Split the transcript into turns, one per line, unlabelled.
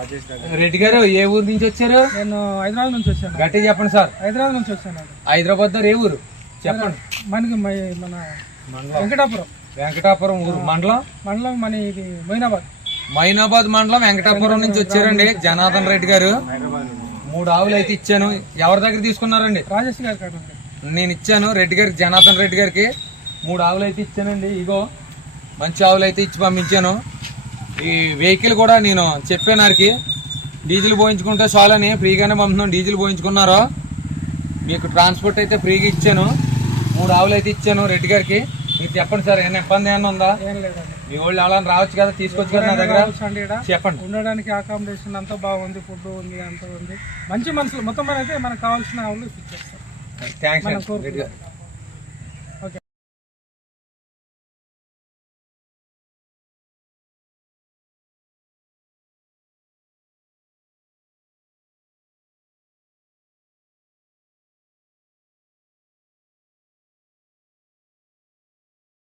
రాజేష్ దగ్గర
రెడ్డి గారు ఏ ఊరు నుంచి వచ్చారు?
నేను హైదరాబాద్ నుంచి వచ్చాను.
గట్టిగా చెప్పండి సార్.
హైదరాబాద్ నుంచి వచ్చాను.
హైదరాబాద్ దగ్గర ఏ ఊరు? చెప్పండి.
మనకి మ- మన
మండలం.
వెంకటాపురం.
వెంకటాపురం ఊరు. మండలం?
మండలం మన ఇది మొయినాబాద్.
మైనాబాద్ మండలం వెంకటాపురం నుంచి వచ్చారండి జనార్దన్ రెడ్డి గారు. మూడు ఆవులు అయితే ఇచ్చాను. ఎవరి దగ్గర తీసుకున్నారండి?
రాజేష్ గారి.
నేను ఇచ్చాను. రెడ్డి గారికి జనార్దన్ రెడ్డి గారికి. మూడు ఆవులు అయితే ఇచ్చానండి. ఇగో మంచి ఆవులు అయితే ఇచ్చి పంపించాను. ఈ వెహికల్ కూడా నేను చెప్పాను వారికి డీజిల్ పోయించుకుంటే చాలని ఫ్రీగానే పంపుతున్నాం. డీజిల్ పోయించుకున్నారో. మీకు ట్రాన్స్పోర్ట్ అయితే ఫ్రీగా ఇచ్చాను. మూడు ఆవులు అయితే ఇచ్చాను రెడ్డి గారికి. మీరు చెప్పండి సార్ ఏమైనా ఇబ్బంది ఏమైనా ఉందా? మీ వాళ్ళు అలా రావచ్చు కదా తీసుకొచ్చు కదా నా దగ్గర. చెప్పండి.
ఉండడానికి అకామిడేషన్ అంతా బాగుంది ఫుడ్ ఉంది అంతా ఉంది. మంచి మనుషులు మొత్తం మన అయితే మనకు కావాల్సిన ఇచ్చేస్తారు
థ్యాంక్స్ రెడ్డి గారు.